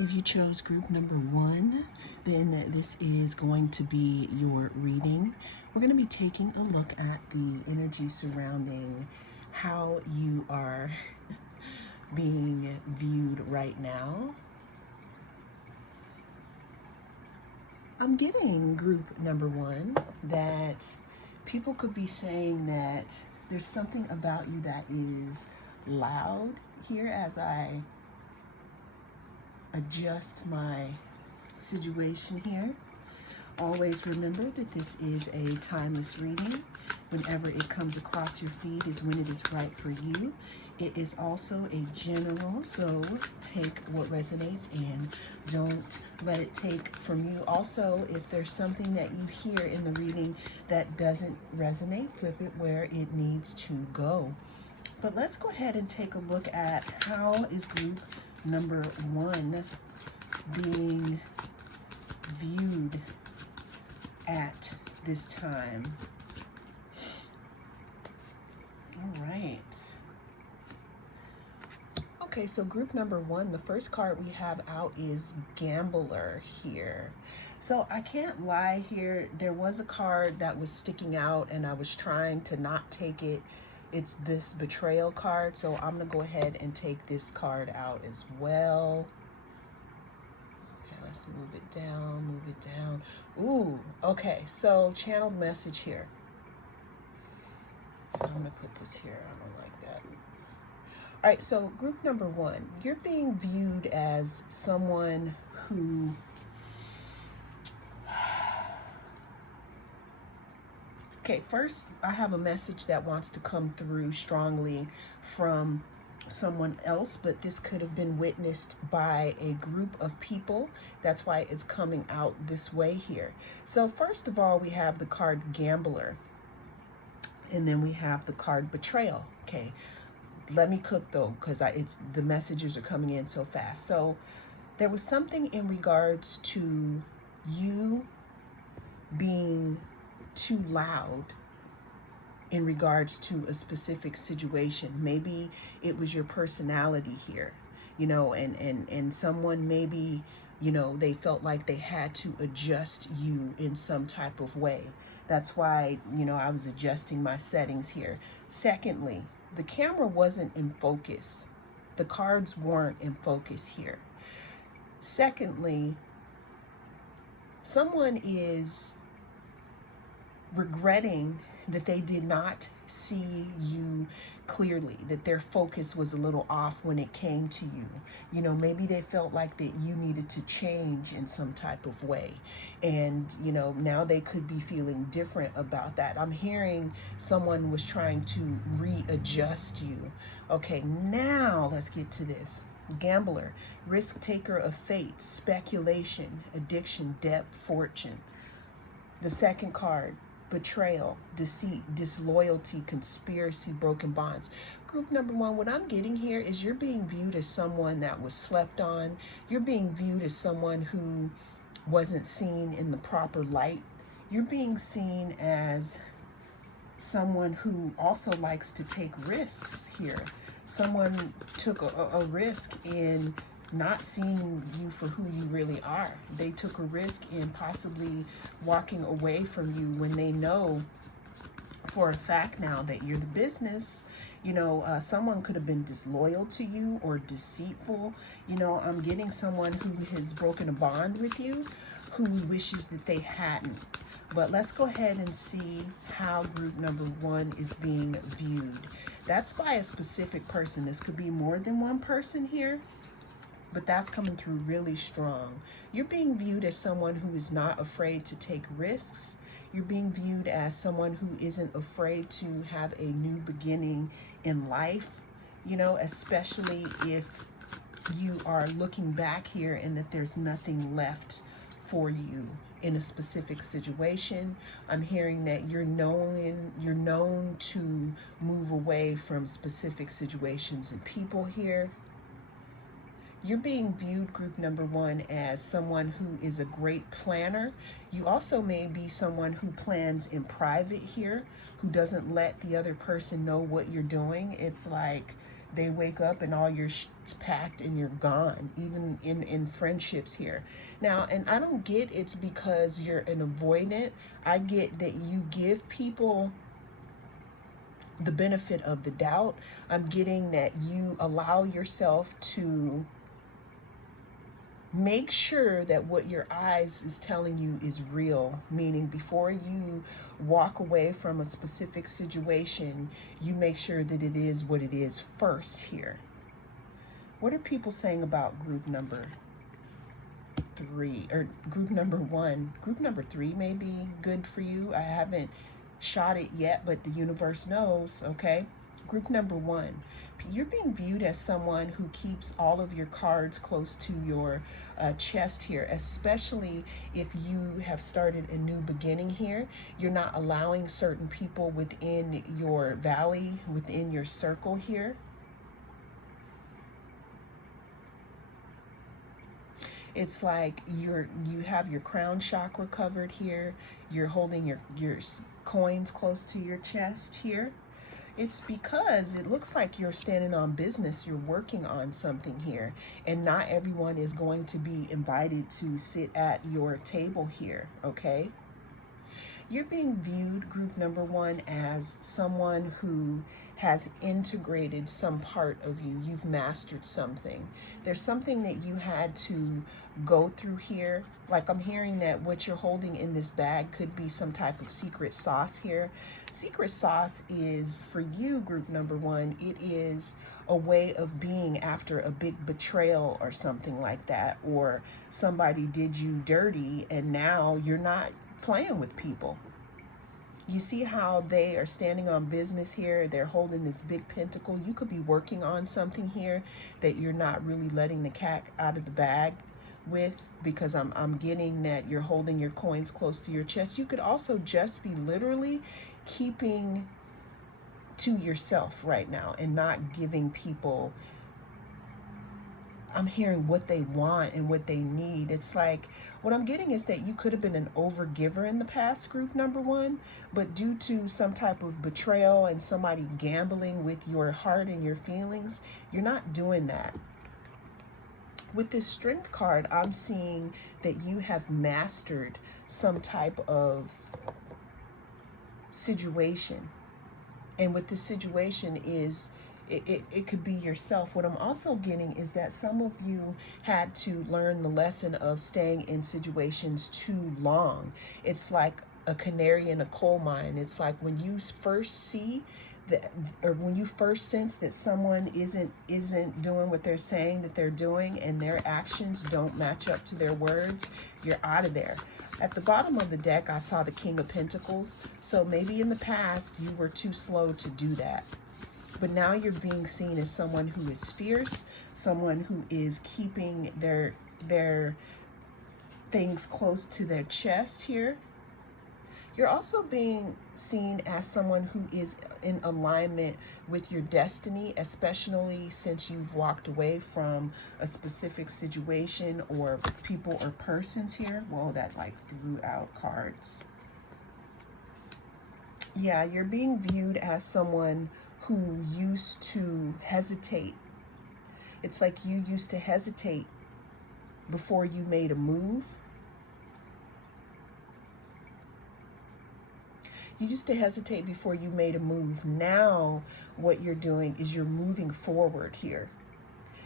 If you chose group number one, then this is going to be your reading. We're going to be taking a look at the energy surrounding how you are being viewed right now. I'm getting group number one that people could be saying that there's something about you that is loud here as I adjust my situation here. Always remember that this is a timeless reading. Whenever it comes across your feed is when it is right for you. It is also a general, so take what resonates and don't let it take from you. Also, if there's something that you hear in the reading that doesn't resonate, flip it where it needs to go. But let's go ahead and take a look at how is group number one being viewed at this time. All right. Okay, so group number one, the first card we have out is Gambler here. So I can't lie here. There was a card that was sticking out and I was trying to not take it. It's this Betrayal card. So I'm going to go ahead and take this card out as well. Okay, let's move it down. Ooh, okay. So channeled message here. I'm going to put this here. I don't like that. All right, so group number one, you're being viewed as someone who okay, first I have a message that wants to come through strongly from someone else, but this could have been witnessed by a group of people. That's why it's coming out this way here. So first of all, we have the card Gambler, and then we have the card Betrayal. Okay. Let me cook though, because it's the messages are coming in so fast. So there was something in regards to you being too loud in regards to a specific situation. Maybe it was your personality here, you know, and someone maybe, you know, they felt like they had to adjust you in some type of way. That's why, you know, I was adjusting my settings here. Secondly, the camera wasn't in focus. The cards weren't in focus here. Secondly, someone is regretting that they did not see you clearly, that their focus was a little off when it came to you. You know, maybe they felt like that you needed to change in some type of way. And, you know, now they could be feeling different about that. I'm hearing someone was trying to readjust you. Okay, now let's get to this. Gambler, risk taker of fate, speculation, addiction, debt, fortune. The second card, Betrayal, deceit, disloyalty, conspiracy, broken bonds. Group number one, what I'm getting here is you're being viewed as someone that was slept on. You're being viewed as someone who wasn't seen in the proper light. You're being seen as someone who also likes to take risks here. Someone took a risk in not seeing you for who you really are. They took a risk in possibly walking away from you when they know for a fact now that you're the business. You know, someone could have been disloyal to you or deceitful. You know, I'm getting someone who has broken a bond with you, who wishes that they hadn't. But let's go ahead and see how group number one is being viewed. That's by a specific person. This could be more than one person here, but that's coming through really strong. You're being viewed as someone who is not afraid to take risks. You're being viewed as someone who isn't afraid to have a new beginning in life, you know, especially if you are looking back here and that there's nothing left for you in a specific situation. I'm hearing that you're known to move away from specific situations and people here. You're being viewed, group number one, as someone who is a great planner. You also may be someone who plans in private here, who doesn't let the other person know what you're doing. It's like They wake up and all your shit's packed and you're gone, even in friendships here. Now, and I don't get it's because you're an avoidant. I get that you give people the benefit of the doubt. I'm getting that you allow yourself to make sure that what your eyes is telling you is real, meaning before you walk away from a specific situation, you make sure that it is what it is first here. What are people saying about group number 3 or group number 1? Group number 3 may be good for you. I haven't shot it yet, but the universe knows. Okay, group number 1, you're being viewed as someone who keeps all of your cards close to your chest here, especially if you have started a new beginning here. You're not allowing certain people within your valley, within your circle here. It's like you have your crown chakra covered here. You're holding your coins close to your chest here. It's because it looks like you're standing on business. You're working on something here, and not everyone is going to be invited to sit at your table here. Okay, you're being viewed, group number 1, as someone who has integrated some part of you. You've mastered something. There's something that you had to go through here. Like, I'm hearing that what you're holding in this bag could be some type of secret sauce here. Secret sauce is, for you, group number 1, it is a way of being after a big betrayal or something like that, or somebody did you dirty and now you're not playing with people. You see how they are standing on business here. They're holding this big pentacle. You could be working on something here that you're not really letting the cat out of the bag with, because I'm getting that you're holding your coins close to your chest. You could also just be literally keeping to yourself right now and not giving people, I'm hearing, what they want and what they need. It's like, what I'm getting is that you could have been an overgiver in the past, group number 1, but due to some type of betrayal and somebody gambling with your heart and your feelings, you're not doing that. With this strength card, I'm seeing that you have mastered some type of situation. And what this situation is, it could be yourself. What I'm also getting is that some of you had to learn the lesson of staying in situations too long. It's like a canary in a coal mine. It's like when you first see that, or when you first sense that someone isn't doing what they're saying that they're doing, and their actions don't match up to their words, you're out of there. At the bottom of the deck, I saw the King of Pentacles. So maybe in the past you were too slow to do that. But now you're being seen as someone who is fierce, someone who is keeping their things close to their chest here. You're also being seen as someone who is in alignment with your destiny, especially since you've walked away from a specific situation or people or persons here. Whoa, that like threw out cards. Yeah, you're being viewed as someone who used to hesitate. It's like you used to hesitate before you made a move. You used to hesitate before you made a move. Now what you're doing is you're moving forward here.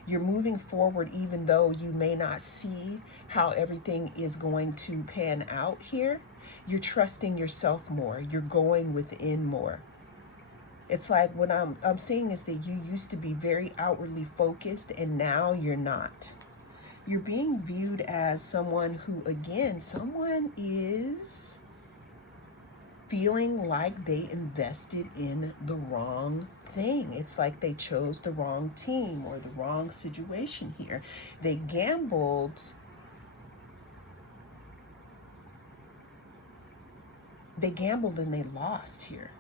You're moving forward even though you may not see how everything is going to pan out here. You're trusting yourself more. You're going within more. It's like what I'm seeing is that you used to be very outwardly focused and now you're not. You're being viewed as someone who, again, someone is feeling like they invested in the wrong thing. It's like they chose the wrong team or the wrong situation here. They gambled. They gambled and they lost here.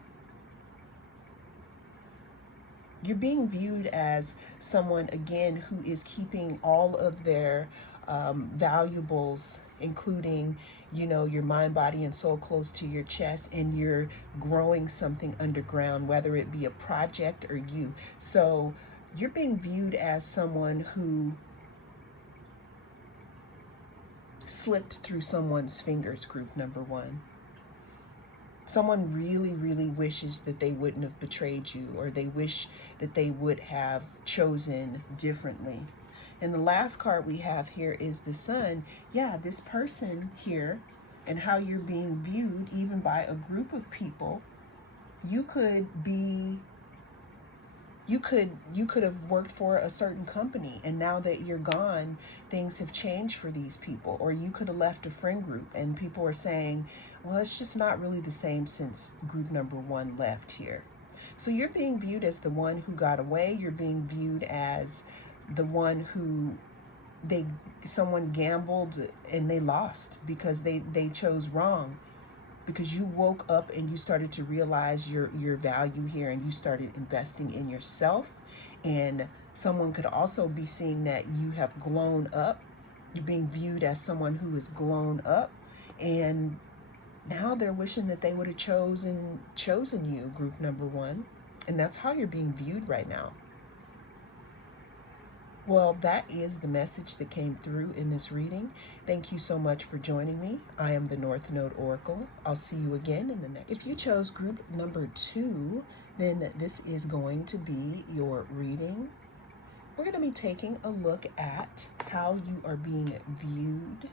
You're being viewed as someone, again, who is keeping all of their valuables, including, you know, your mind, body, and soul close to your chest, and you're growing something underground, whether it be a project or you. So You're being viewed as someone who slipped through someone's fingers, group number one. Someone really, really wishes that they wouldn't have betrayed you, or they wish that they would have chosen differently. And the last card we have here is the Sun. Yeah, this person here and how you're being viewed, even by a group of people. You could have worked for a certain company, and now that you're gone, things have changed for these people. Or you could have left a friend group and people are saying, well, it's just not really the same since group number one left here. So you're being viewed as the one who got away. You're being viewed as the one who someone gambled and they lost because they chose wrong. Because you woke up and you started to realize your value here, and you started investing in yourself. And someone could also be seeing that you have grown up. You're being viewed as someone who has grown up, and now they're wishing that they would have chosen you, group number one. And that's how you're being viewed right now. Well, that is the message that came through in this reading. Thank you so much for joining me. I am the North Node Oracle. I'll see you again in the next. If you chose group number 2, then this is going to be your reading. We're going to be taking a look at how you are being viewed.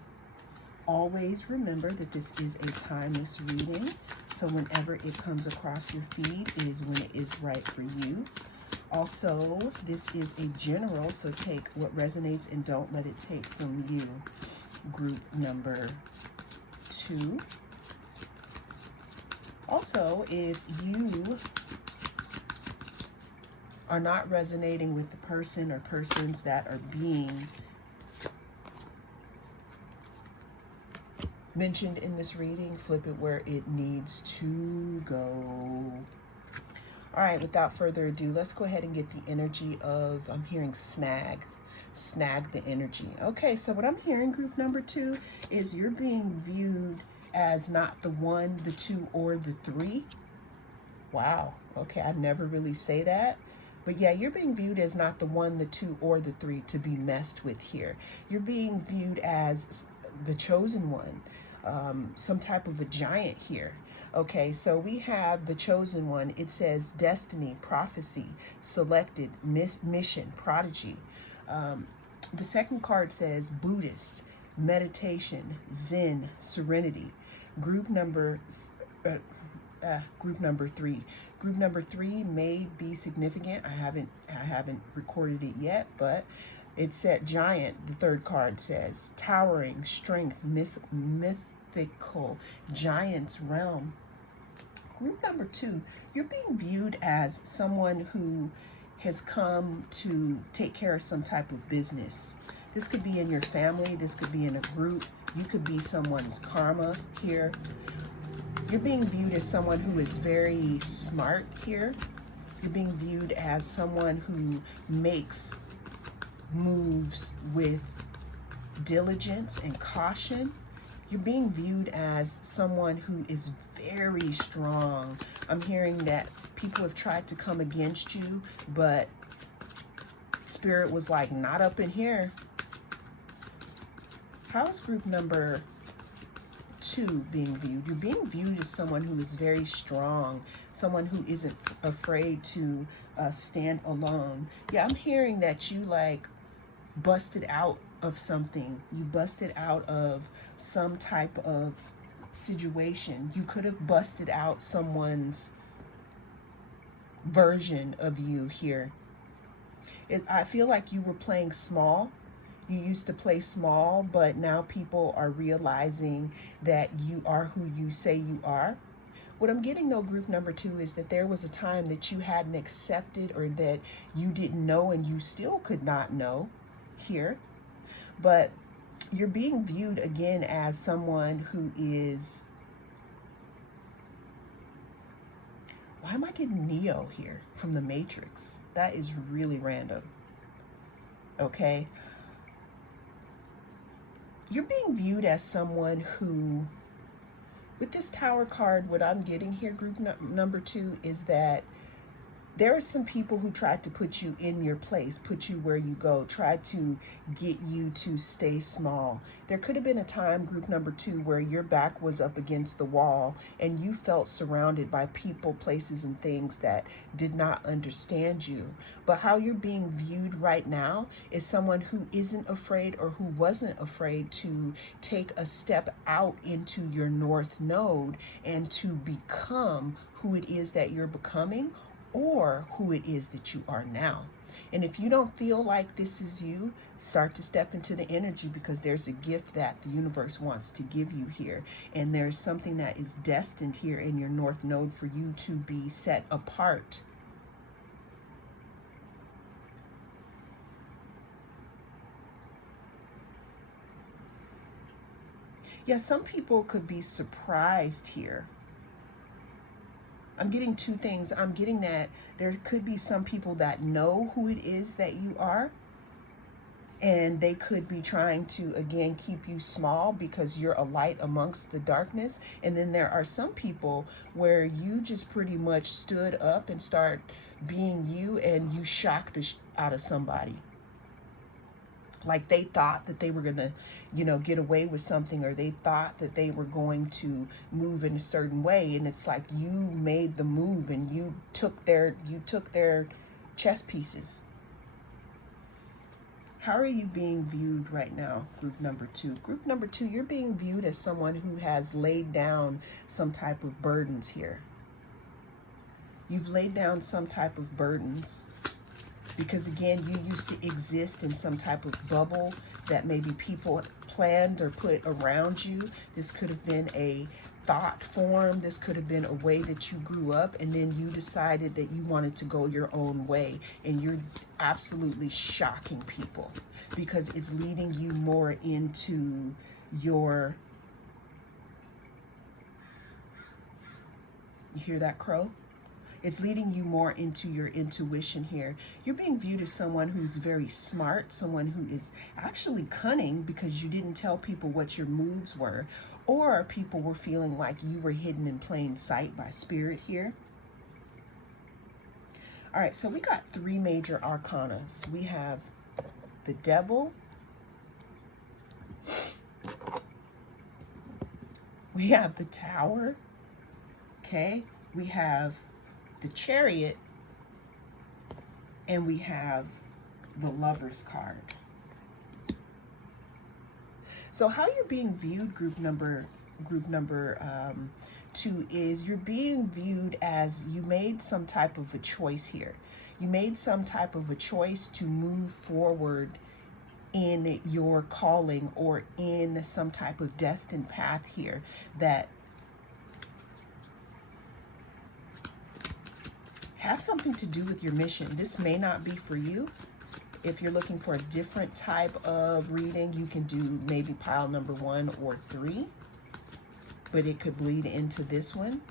Always remember that this is a timeless reading. So whenever it comes across your feed is when it is right for you. Also, this is a general, so take what resonates and don't let it take from you. Group number 2. Also, if you are not resonating with the person or persons that are being mentioned in this reading, flip it where it needs to go. All right, without further ado, let's go ahead and get the energy of, I'm hearing snag the energy. Okay, so what I'm hearing, group number 2, is you're being viewed as not the 1, the 2, or the 3. Wow, okay, I never really say that. But yeah, you're being viewed as not the 1, the 2, or the 3 to be messed with here. You're being viewed as the chosen one, some type of a giant here. Okay, so we have the chosen one. It says destiny, prophecy, selected, mission, prodigy. The second card says Buddhist, meditation, Zen, serenity. Group number 3. Group number 3 may be significant. I haven't recorded it yet, but it said giant. The third card says towering, strength, mythical, giant's realm. Group number 2, you're being viewed as someone who has come to take care of some type of business. This could be in your family. This could be in a group. You could be someone's karma here. You're being viewed as someone who is very smart here. You're being viewed as someone who makes moves with diligence and caution. You're being viewed as someone who is very strong. I'm hearing that people have tried to come against you, but Spirit was like, not up in here. How is group number 2 being viewed? You're being viewed as someone who is very strong, someone who isn't afraid to stand alone. Yeah, I'm hearing that you like busted out of something. You busted out of some type of situation. You could have busted out someone's version of you here. I feel like you were playing small. You used to play small, but now people are realizing that you are who you say you are. What I'm getting though, group number 2, is that there was a time that you hadn't accepted, or that you didn't know, and you still could not know here. But you're being viewed again as someone who is, why am I getting Neo here from the Matrix? That is really random. Okay. You're being viewed as someone who, with this Tower card, what I'm getting here, group number 2, is that There are some people who tried to put you in your place, put you where you go, tried to get you to stay small. There could have been a time, group number 2, where your back was up against the wall and you felt surrounded by people, places, and things that did not understand you. But how you're being viewed right now is someone who isn't afraid or who wasn't afraid to take a step out into your north node and to become who it is that you're becoming, or who it is that you are now. And if you don't feel like this is you, start to step into the energy, because there's a gift that the universe wants to give you here. And there's something that is destined here in your north node for you to be set apart. Yeah, some people could be surprised here. I'm getting two things. I'm getting that there could be some people that know who it is that you are, and they could be trying to, again, keep you small because you're a light amongst the darkness. And then there are some people where you just pretty much stood up and start being you, and you shocked the out of somebody. Like they thought that they were going to, get away with something, or they thought that they were going to move in a certain way. And it's like you made the move and you took their chess pieces. How are you being viewed right now, group number 2? Group number 2, you're being viewed as someone who has laid down some type of burdens here. You've laid down some type of burdens. Because again, you used to exist in some type of bubble that maybe people planned or put around you. This could have been a thought form. This could have been a way that you grew up, and then you decided that you wanted to go your own way. And you're absolutely shocking people because it's leading you more into your... You hear that, crow? It's leading you more into your intuition here. You're being viewed as someone who's very smart, someone who is actually cunning because you didn't tell people what your moves were, or people were feeling like you were hidden in plain sight by spirit here. All right, so we got 3 major arcanas. We have the Devil, we have the Tower, okay? We have the Chariot, and we have the Lover's card. So how you're being viewed, group number 2, is you're being viewed as you made some type of a choice here. You made some type of a choice to move forward in your calling or in some type of destined path here that has something to do with your mission. This may not be for you. If you're looking for a different type of reading, you can do maybe pile number 1 or 3, but it could bleed into this one.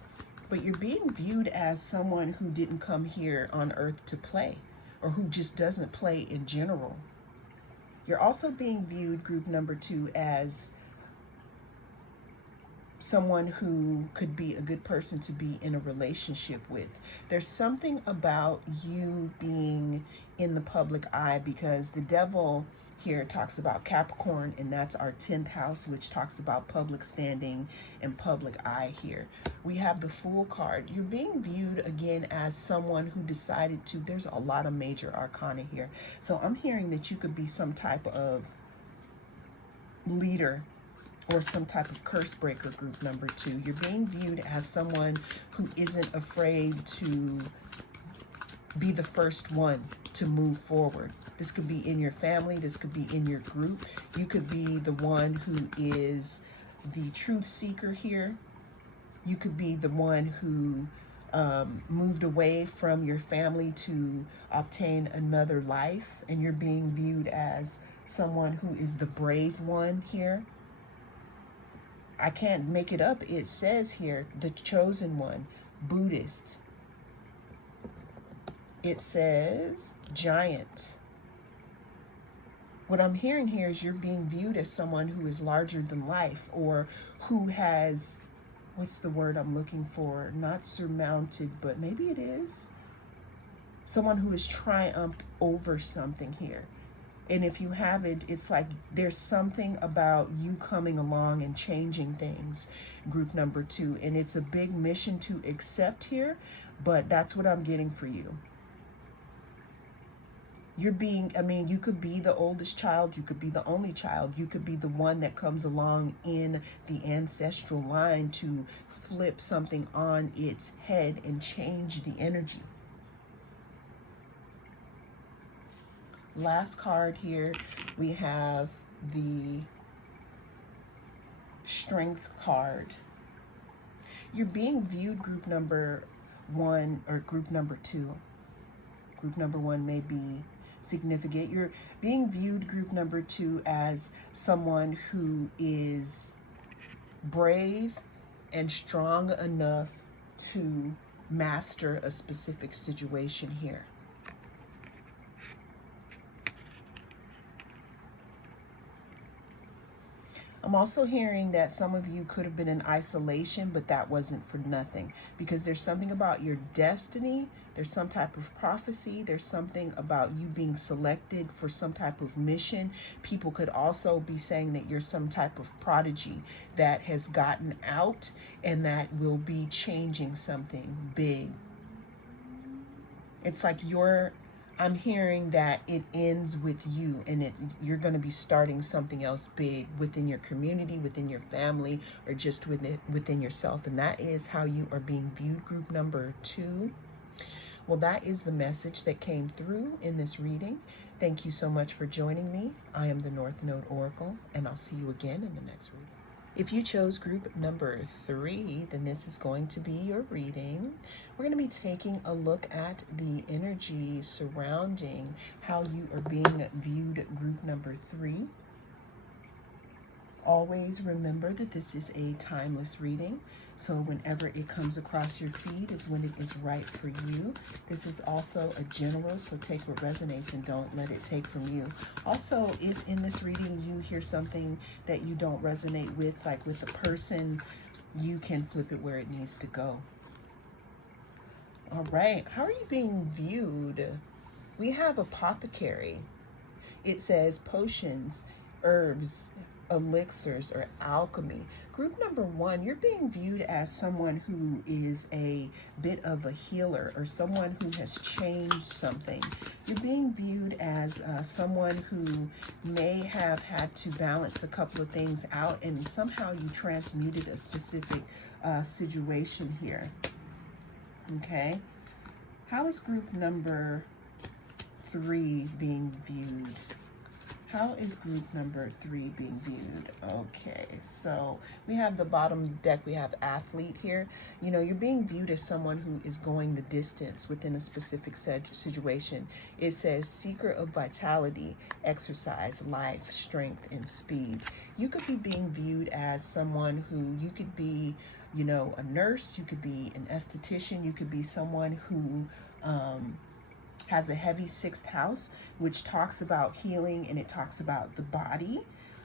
But you're being viewed as someone who didn't come here on earth to play, or who just doesn't play in general. You're also being viewed, group number 2, as someone who could be a good person to be in a relationship with. There's something about you being in the public eye, because the Devil here talks about Capricorn, and that's our 10th house, which talks about public standing and public eye here. We have the Fool card. You're being viewed again as someone who decided to, there's a lot of major arcana here. So I'm hearing that you could be some type of leader or some type of curse breaker, group number 2. You're being viewed as someone who isn't afraid to be the first one to move forward. This could be in your family. This could be in your group. You could be the one who is the truth seeker here. You could be the one who moved away from your family to obtain another life, and you're being viewed as someone who is the brave one here. I can't make it up. It says here, the chosen one, Buddhist. It says giant. What I'm hearing here is you're being viewed as someone who is larger than life, or who has, what's the word I'm looking for? Not surmounted, but maybe it is. someone who has triumphed over something here. And if you haven't, it's like there's something about you coming along and changing things, group number 2. And it's a big mission to accept here, but that's what I'm getting for you. You're being, I mean, you could be the oldest child, you could be the only child, you could be the one that comes along in the ancestral line to flip something on its head and change the energy. Last card here, we have the Strength card. You're being viewed, group number 1 or group number 2. Group number 1 may be significant. You're being viewed, group number 2, as someone who is brave and strong enough to master a specific situation here. I'm also hearing that some of you could have been in isolation, but that wasn't for nothing, because there's something about your destiny. There's some type of prophecy. There's something about you being selected for some type of mission. People could also be saying that you're some type of prodigy that has gotten out and that will be changing something big. It's like I'm hearing that it ends with you, and you're going to be starting something else big within your community, within your family, or just within yourself. And that is how you are being viewed, group number 2. Well, that is the message that came through in this reading. Thank you so much for joining me. I am the North Node Oracle, and I'll see you again in the next reading. If you chose group number 3, then this is going to be your reading. We're going to be taking a look at the energy surrounding how you are being viewed, group number 3. Always remember that this is a timeless reading. So whenever it comes across your feed is when it is right for you. This is also a general, so take what resonates and don't let it take from you. Also, if in this reading you hear something that you don't resonate with, like with a person, you can flip it where it needs to go. All right, how are you being viewed? We have apothecary. It says potions, herbs, elixirs, or alchemy. Group number 1, you're being viewed as someone who is a bit of a healer or someone who has changed something. You're being viewed as someone who may have had to balance a couple of things out, and somehow you transmuted a specific situation here. Okay. How is group number 3 being viewed? How is group number 3 being viewed? Okay, so we have the bottom deck, we have athlete here. You know, you're being viewed as someone who is going the distance within a specific situation. It says seeker of vitality, exercise, life, strength, and speed. You could be being viewed as someone who, you could be, you know, a nurse, you could be an esthetician, you could be someone who has a heavy 6th house, which talks about healing and it talks about the body.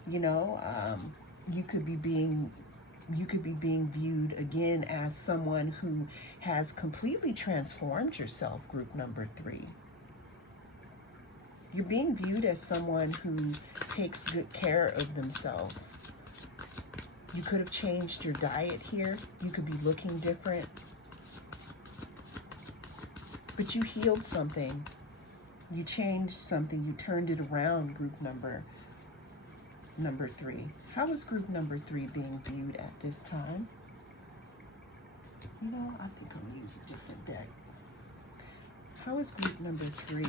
You know, you could be being viewed again as someone who has completely transformed yourself, group number 3. You're being viewed as someone who takes good care of themselves. You could have changed your diet here. You could be looking different. But you healed something. You changed something. You turned it around, group number 3. How is group number 3 being viewed at this time? You know, I think I'm going to use a different deck. How is group number 3?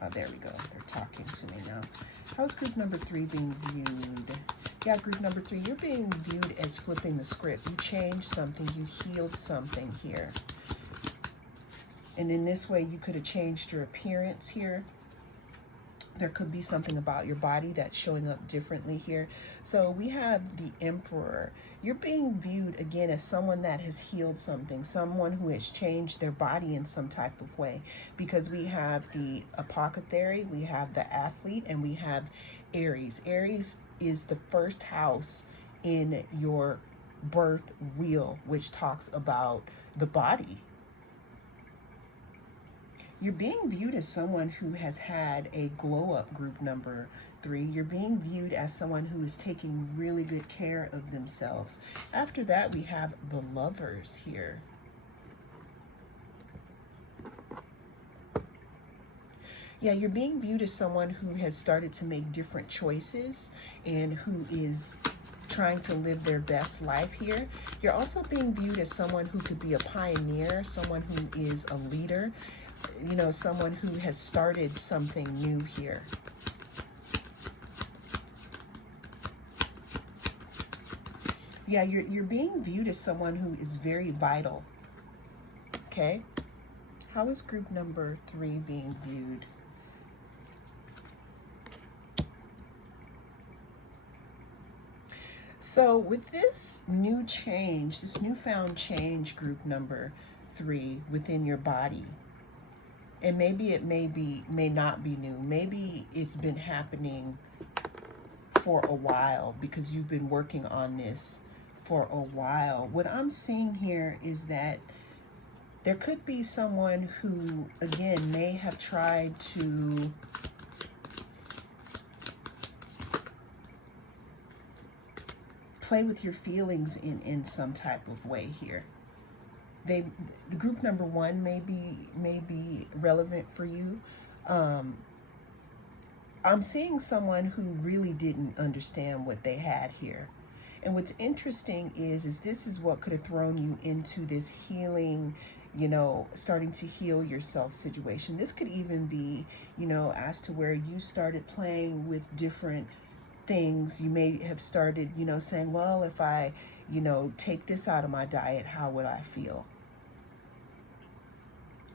Oh, there we go. They're talking to me now. How is group number 3 being viewed? Yeah, group number 3, you're being viewed as flipping the script. You changed something. You healed something here. And in this way, you could have changed your appearance here. There could be something about your body that's showing up differently here. So we have the Emperor. You're being viewed again as someone that has healed something, someone who has changed their body in some type of way. Because we have the Apothecary, we have the Athlete, and we have Aries. Aries is the first house in your birth wheel, which talks about the body. You're being viewed as someone who has had a glow up, group number 3. You're being viewed as someone who is taking really good care of themselves. After that, we have the Lovers here. Yeah, you're being viewed as someone who has started to make different choices and who is trying to live their best life here. You're also being viewed as someone who could be a pioneer, someone who is a leader, you know, someone who has started something new here. Yeah, you're being viewed as someone who is very vital. Okay? How is group number 3 being viewed? So with this new change, this newfound change, group number 3, within your body, and maybe it may not be new. Maybe it's been happening for a while because you've been working on this for a while. What I'm seeing here is that there could be someone who, again, may have tried to play with your feelings in some type of way here. Group number 1 may be relevant for you. I'm seeing someone who really didn't understand what they had here. And what's interesting is this is what could have thrown you into this healing, you know, starting to heal yourself situation. This could even be, you know, as to where you started playing with different things. You may have started, you know, saying, well, if I, you know, take this out of my diet, how would I feel?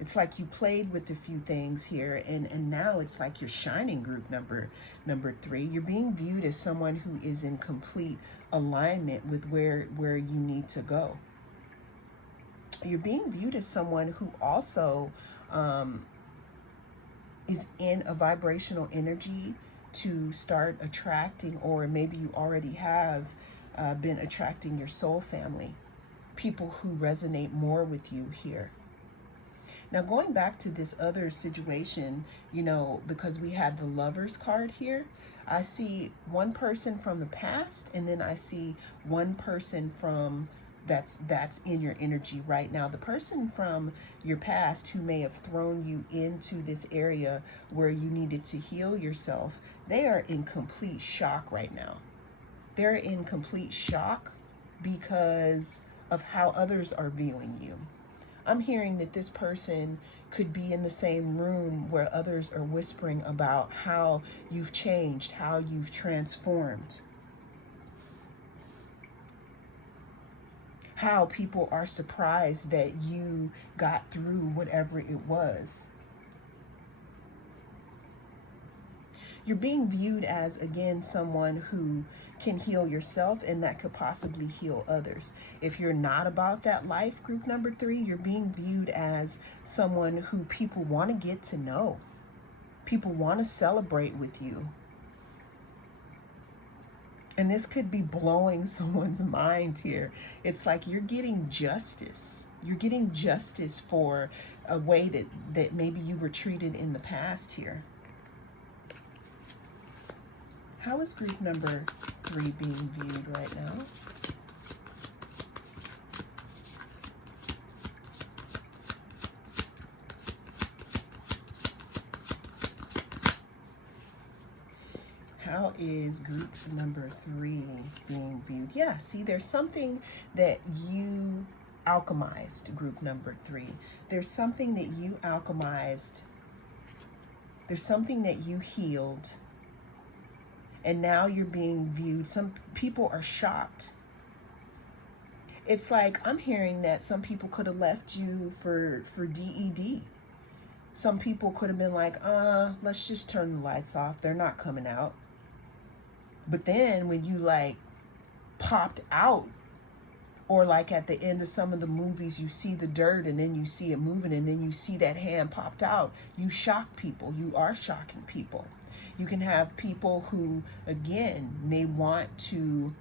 It's like you played with a few things here, and now it's like you're shining, group number 3. You're being viewed as someone who is in complete alignment with where you need to go. You're being viewed as someone who also is in a vibrational energy to start attracting, or maybe you already have been attracting your soul family, people who resonate more with you here. Now, going back to this other situation, you know, because we had the Lovers card here, I see one person from the past, and then I see one person from that's in your energy right now. The person from your past who may have thrown you into this area where you needed to heal yourself, they are in complete shock right now. They're in complete shock because of how others are viewing you. I'm hearing that this person could be in the same room where others are whispering about how you've changed, how you've transformed, how people are surprised that you got through whatever it was. You're being viewed as, again, someone who can heal yourself, and that could possibly heal others. If you're not about that life, group number 3, you're being viewed as someone who people want to get to know. People want to celebrate with you. And this could be blowing someone's mind here. It's like you're getting justice. You're getting justice for a way that maybe you were treated in the past here. How is group number 3 being viewed right now? How is group number 3 being viewed? Yeah, see, there's something that you alchemized, group number 3. There's something that you alchemized. There's something that you healed. And now you're being viewed. Some people are shocked. It's like I'm hearing that some people could have left you for DED. Some people could have been like, let's just turn the lights off. They're not coming out. But then when you like popped out, or like at the end of some of the movies, you see the dirt and then you see it moving and then you see that hand popped out, you shock people. You are shocking people. You can have people who, again, may want to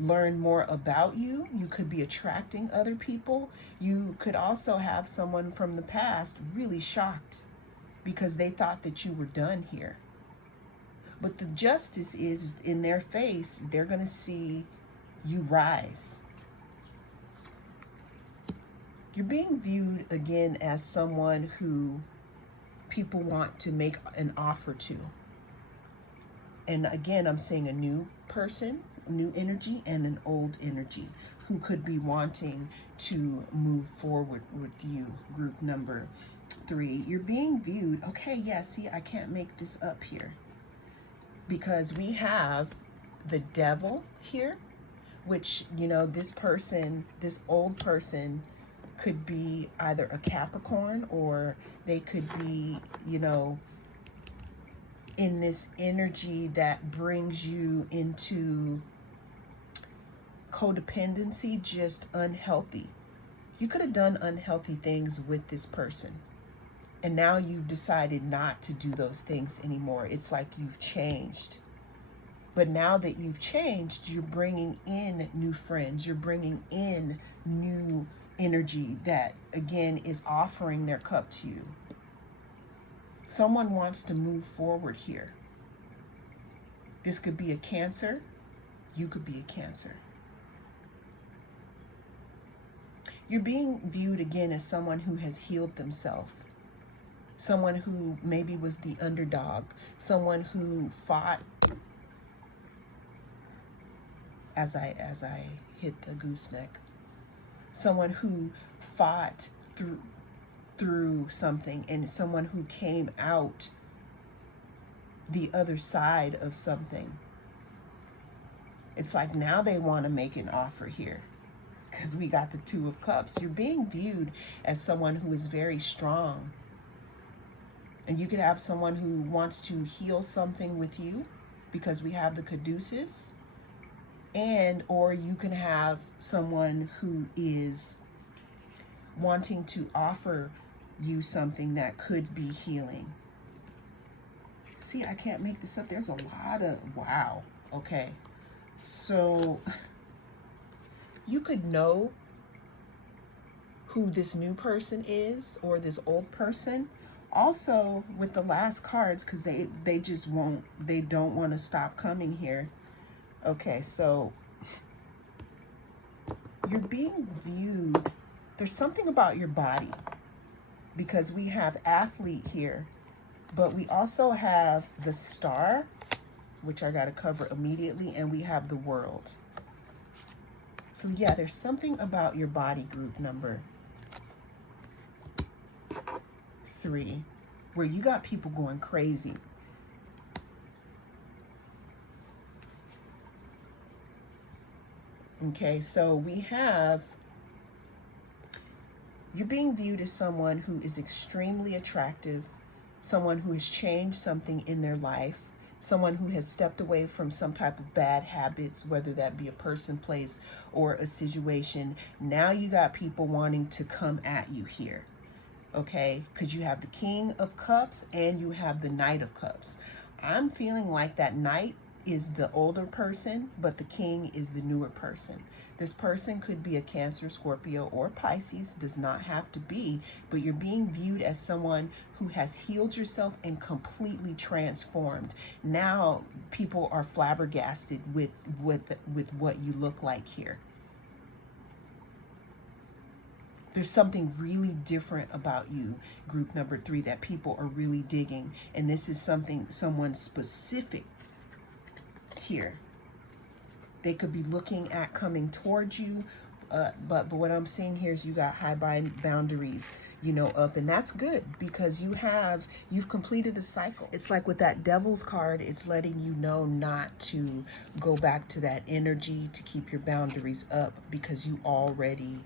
learn more about you. You could be attracting other people. You could also have someone from the past really shocked because they thought that you were done here. But the justice is in their face, they're going to see you rise. You're being viewed again as someone who people want to make an offer to. And again, I'm seeing a new person, new energy, and an old energy who could be wanting to move forward with you, group number 3. You're being viewed, okay, yeah, see, I can't make this up here. Because we have the devil here, which, you know, this person, this old person could be either a Capricorn or they could be, you know, in this energy that brings you into codependency, just unhealthy. You could have done unhealthy things with this person. And now you've decided not to do those things anymore. It's like you've changed. But now that you've changed, you're bringing in new friends. You're bringing in new energy that, again, is offering their cup to you. Someone wants to move forward here. This could be a Cancer. You could be a Cancer. You're being viewed again as someone who has healed themselves. Someone who maybe was the underdog. Someone who fought, as I hit the gooseneck. Someone who fought through something, and someone who came out the other side of something. It's like now they want to make an offer here because we got the 2 of Cups. You're being viewed as someone who is very strong. And you could have someone who wants to heal something with you because we have the Caduceus. And or you can have someone who is wanting to offer you something that could be healing. See, I can't make this up. There's a lot of, wow. Okay. So you could know who this new person is or this old person. Also with the last cards, because they just won't, they don't want to stop coming here. Okay, so you're being viewed. There's something about your body because we have athlete here, but we also have the Star, which I got to cover immediately, and we have the World. So yeah, there's something about your body, group number 3, where you got people going crazy. Okay, so we have, you're being viewed as someone who is extremely attractive, someone who has changed something in their life, someone who has stepped away from some type of bad habits, whether that be a person, place, or a situation. Now you got people wanting to come at you here, okay? Because you have the King of Cups and you have the Knight of Cups. I'm feeling like that Knight is the older person, but the King is the newer person. This person could be a Cancer, Scorpio, or Pisces, does not have to be, but you're being viewed as someone who has healed yourself and completely transformed. Now people are flabbergasted with what you look like here. There's something really different about you, group number 3, that people are really digging. And this is someone specific here. They could be looking at coming towards you, but what I'm seeing here is you got high boundaries, you know, up, and that's good because you've completed a cycle. It's like with that Devil's card, it's letting you know not to go back to that energy, to keep your boundaries up because you already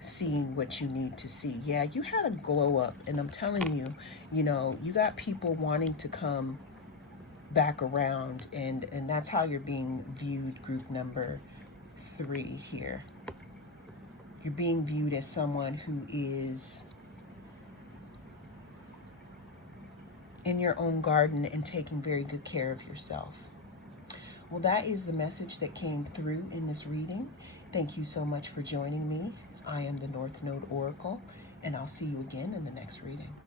seen what you need to see. Yeah, you had a glow up, and I'm telling you, you know, you got people wanting to come back around, and that's how you're being viewed, group number 3 here. You're being viewed as someone who is in your own garden and taking very good care of yourself. Well, that is the message that came through in this reading. Thank you so much for joining me. I am the North Node Oracle, and I'll see you again in the next reading.